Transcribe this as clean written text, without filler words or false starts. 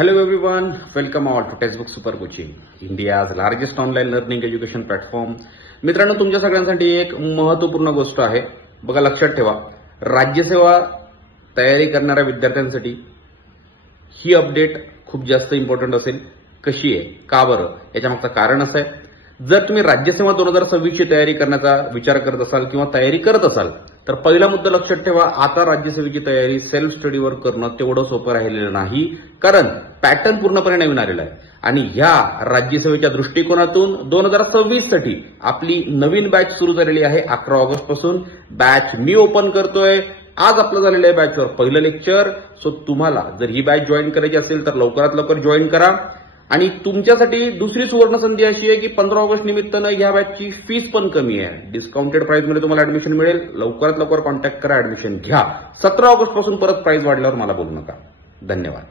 Hello everyone, welcome all to Textbook Super Coaching, India's largest online learning education platform. मित्रांनो, तुमच्या सगळ्यांसाठी एक महत्त्वपूर्ण गोष्ट आहे. बघा, लक्षात ठेवा, राज्यसेवा तयारी करणाऱ्या विद्यार्थ्यांसाठी ही अपडेट खूप जास्त इम्पॉर्टंट असेल. कशी आहे, का बरं, याच्यामागचं कारण असं आहे, जर तुम्ही राज्यसेवा 2026 ची तयारी करण्याचा विचार करत असाल किंवा तयारी करत असाल तर पहिला मुद्दा लक्षात ठेवा, आता राज्यसेवेची तयारी सेल्फ स्टडीवर करणं तेवढं सोपं राहिलेलं नाही, कारण पॅटर्न पूर्णपणे नवीन आलेला आहे. आणि ह्या राज्यसेवेच्या दृष्टिकोनातून 2026 साठी आपली नवीन बॅच सुरू झालेली आहे. 11 ऑगस्ट पासून बॅच मी ओपन करतोय. आज आपलं झालेलं आहे बॅचवर पहिलं लेक्चर. सो तुम्हाला जर ही बॅच जॉईन करायची असेल तर लवकरात लवकर जॉईन करा. आणि तुमच्यासाठी दुसरी सुवर्ण संधी अशी आहे की 15 ऑगस्ट निमित्तानं या बॅचची फीस पण कमी आहे. डिस्काउंटेड प्राइसमध्ये तुम्हाला ऍडमिशन मिळेल. लवकरात लवकर कॉन्टॅक्ट करा, ऍडमिशन घ्या. 17 ऑगस्ट पासून परत प्राइस वाढल्यावर मला बोलू नका. धन्यवाद.